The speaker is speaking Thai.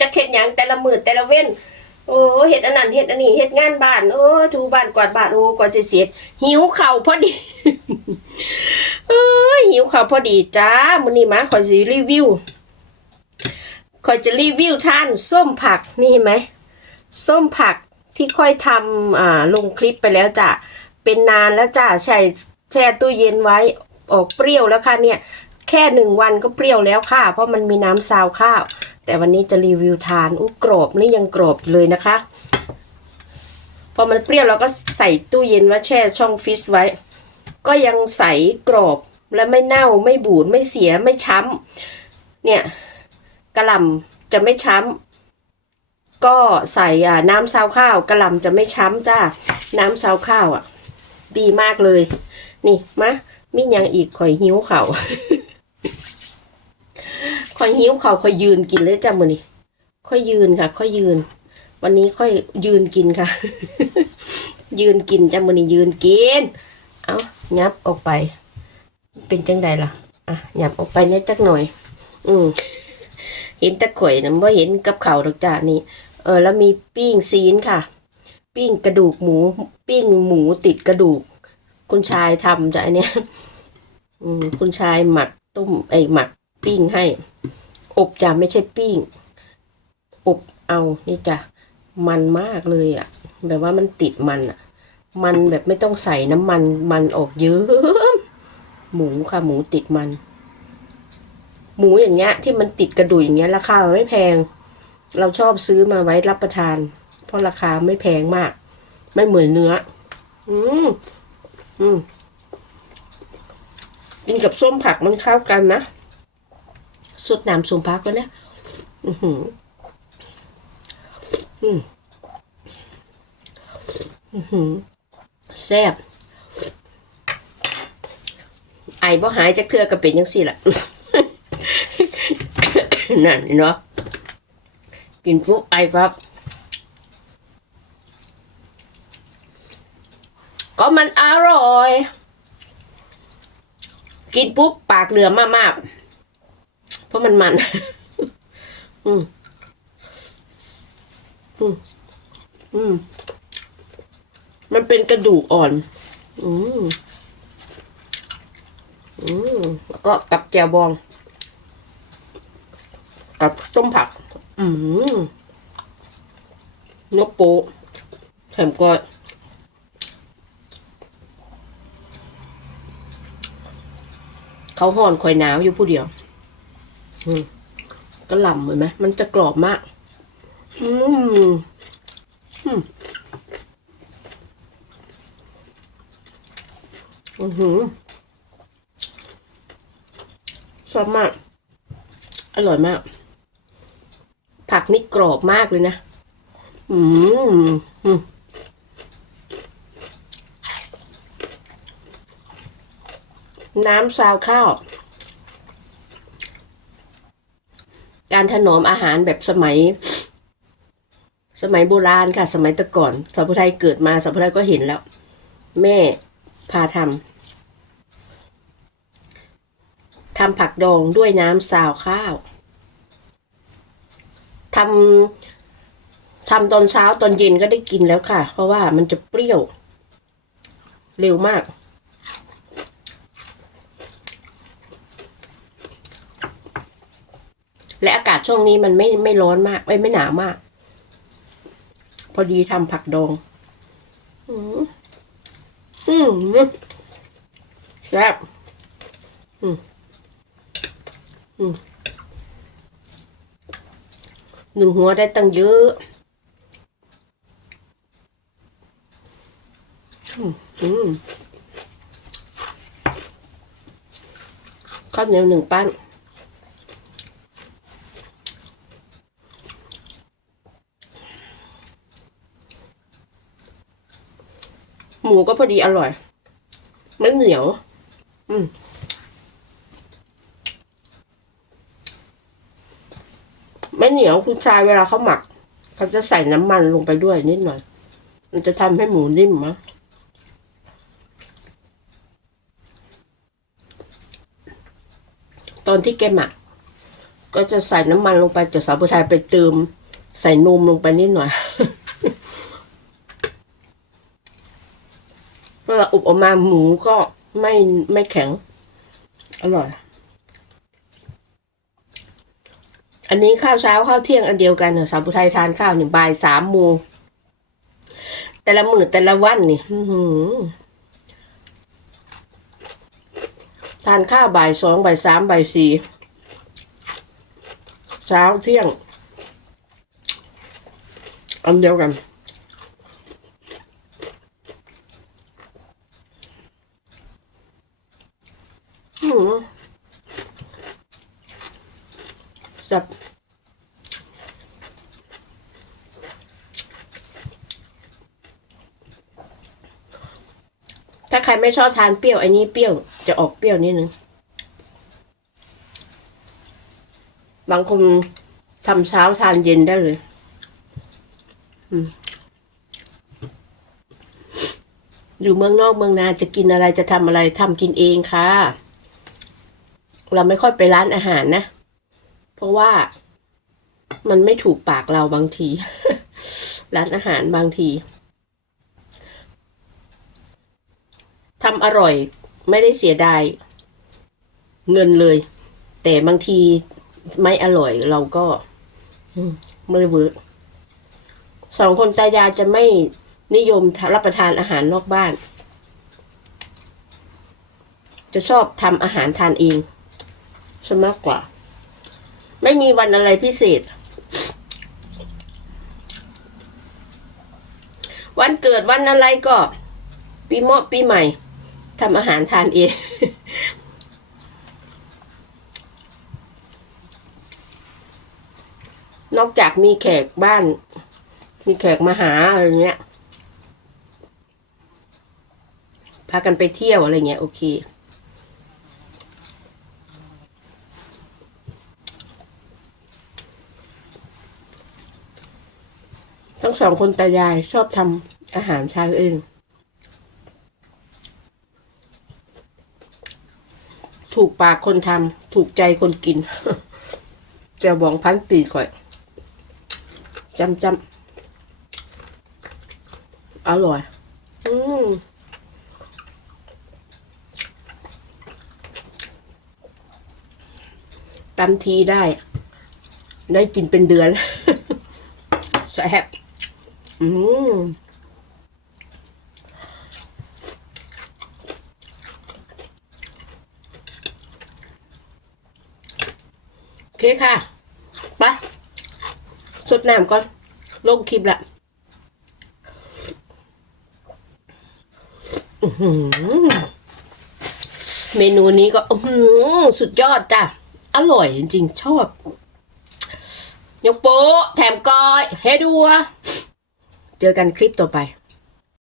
จะเข็ดหยังแต่ละมือแต่ละเว้นโอ้เฮ็ดอันนั้นเฮ็ดอันนี้เฮ็ดงานบ้านโอ้ถูบ้านกวาดบ้านโอ้กว่าจะเสร็จหิวเข้าพอดีเอ้ยหิวเข้าพอดีจ้ามื้อนี้มาขอยสิรีวิวขอยจะรีวิวท่านส้มผักนี่เห็นไหมส้มผักที่ค่อยทำอ่าลงคลิปไปแล้วจ้ะเป็นนานแล้วจ้ะใช่แช่ตู้เย็นไว้ออกเปรี้ยวแล้วค่ะเนี่ย แค่หนึ่งวันก็เปรี้ยวแล้วค่ะ เพราะมันมีน้ำซาวข้าว แต่วันนี้จะรีวิวทานอู้กรอบนี่ยังกรอบอยู่เลยนะคะ พอมันเปรี้ยวเราก็ใส่ตู้เย็นไว้แช่ช่องฟิสไว้ ก็ยังใสกรอบและไม่เน่าไม่บูดไม่เสียไม่ช้ำเนี่ยกระหล่ำจะไม่ช้ำก็ใส่น้ำซาวข้าวกระหล่ำจะไม่ช้ำจ้าน้ำซาวข้าวอะ ดีมากเลย นี่มะมียังอีกข่อยหิวเขา่า ค่อยหิวเขาค่อยยืนกินเลยจ้ะมือนี่ค่อยยืนค่ะ ค่อยยืน วันนี้ค่อยยืนกินค่ะ ยืนกินจ้ะมือนี่ยืนกิน เอายับออกไป เป็นจังใดล่ะ อะยับออกไปนิดจักหน่อย อืมเห็นตะข่อยนะว่าเห็นกับเขาวดอกจ้านี่ เออ แล้วมีปิ้งซีนค่ะ ปิ้งกระดูกหมู ปิ้งหมูติดกระดูก คุณชายทำจ้ะอันเนี้ยอืมคุณชายหมักต้มไอหมักปิ้งให้ อบจ้ะไม่ใช่ปิ้ง อบเอานี่จ้ะมันมากเลยอะ่ะ แบบว่ามันติดมันอะ่ะ มันแบบไม่ต้องใส่น้ำมันมันออกเยอะหมูค่ะ หมูติดมัน หมูอย่างเงี้ย ที่มันติดกระดูกอย่างเงี้ย ราคาไม่แพง เราชอบซื้อมาไว้รับประทาน เพราะราคาไม่แพงมาก ไม่เหมือนเนื้อ อืมอืมกินกับส้มผักมันเข้ากันนะ สุดน้ำส้มผักก็เนี่ยอือหืออืมอือหือแซ่บไอบ่หายจากเทือก็เป็นยังสี่ละนั่นเนาะกินปุ๊บไอปั๊บก็มันอร่อย กินปุ๊บปากเหลือมากๆ เพราะมันมัน อืม อืม อืม มันเป็นกระดูกอ่อน อืม อืม แล้วก็กับแจวบอง กับต้มผัก อืมนกโป๊ะแถมก็เขาห่อนคอยหนาวอยู่ผู้เดียว กระหล่ำเห็นไหมมันจะกรอบมาก อืมอืมอือหือชอบมาก อร่อยมาก ผักนี่กรอบมากเลยนะ อืมอืมน้ำซาวข้าว การถนอมอาหารแบบสมัย สมัยโบราณค่ะ สมัยตะก่อนสาวพุไทยเกิดมาสาวพุไทยก็เห็นแล้ว แม่พาทำทำผักดองด้วยน้ำซาวข้าวทำทำตอนเช้าตอนเย็นก็ได้กินแล้วค่ะ เพราะว่ามันจะเปรี้ยว เร็วมาก และอากาศช่วงนี้มันไม่ไม่ร้อนมากไม่ไม่หนาวมาก พอดีทำผักดอง อืมอืมแซ่บอืมอืมหนึ่งหัวได้ตั้งเยอะอืมอืมข้าวเหนียวหนึ่งปั้น มูก็พอดีอร่อย ไม่เหนียว อืมไม่เหนียวคุณชายเวลาเขาหมัก เขาจะใส่น้ำมันลงไปด้วยนิดหน่อย มันจะทำให้หมูนิ่มมะตอนที่แกหมัก ก็จะใส่น้ำมันลงไปจะสาวผู้ไทยไปเติม ใส่นมลงไปนิดหน่อย เวลาอบออกมาหมูก็ไม่ไม่แข็ง อร่อย อันนี้ข้าวเช้าข้าวเที่ยงอันเดียวกันเหรอสาวผู้ไทยทานข้าวหนึ่งบ่ายสามโมงแต่ละมื้อแต่ละวันนี่ทานข้าวบ่ายสองบ่ายสามบ่ายสี่เช้าเที่ยง อันเดียวกัน หืม จับถ้าใครไม่ชอบทานเปรี้ยวอันนี้เปรี้ยวจะออกเปรี้ยวนิดนึง บางคนทำเช้าทานเย็นได้เลยอยู่เมืองนอกเมืองนาจะกินอะไรจะทำอะไรทำกินเองค่ะ เราไม่ค่อยไปร้านอาหารนะ เพราะว่ามันไม่ถูกปากเราบางที ร้านอาหารบางทีทำอร่อยไม่ได้เสียดายเงินเลย แต่บางทีไม่อร่อยเราก็ไม่เวิร์กสองคนตายายจะไม่นิยมรับประทานอาหารนอกบ้าน จะชอบทำอาหารทานเองซะมากกว่า ไม่มีวันอะไรพิเศษ วันเกิดวันอะไรก็ ปีเมาะปีใหม่ทำอาหารทานเองนอกจากมีแขกบ้าน มีแขกมาหาอะไรเงี้ย พากันไปเที่ยวอะไรเงี้ย โอเค ทั้งสองคนตายายชอบทำอาหารทานเอง ถูกปากคนทำถูกใจคนกินเจะบองพันปีก่อยจำจำอร่อย อืมตำทีได้ ได้กินเป็นเดือนแซ่บ อืมโอเคค่ะปะสดน้ำก่อน ลงคลิปละเมนูนี้ก็อื้อหือสุดยอดจ้ะ อร่อยจริงๆ ชอบ ยกโป๊ะแถมกอย เฮดัว เจอกันคลิปต่อไป